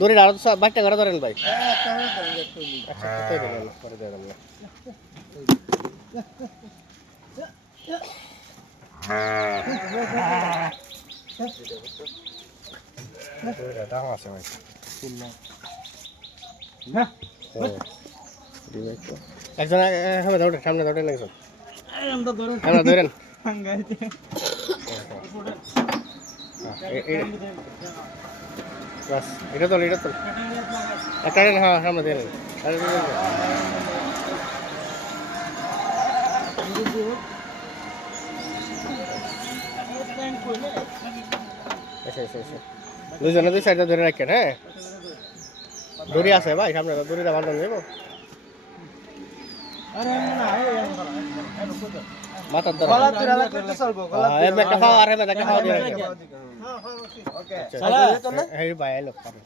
দড়ি আরো বাইকটা করে ধরেন ভাই আচ্ছা কোথায় দিলেন পরে দিয়ে দেন দাম আছে ভাই একজন সামনে ধরেন একজন আমরা ধরেন বাস এটা তো একটা হ্যাঁ সামনে দিয়ে দুজনে দুই সাইডে ধরে রাখেন হ্যাঁ দড়ি আছে ভাই সামনে দড়িটা বাঁধানো যাবো মাথার ধরে একটা খাওয়া আর একটা খাওয়া দিয়ে রাখেন হ্যাঁ ভাই এলো সাথী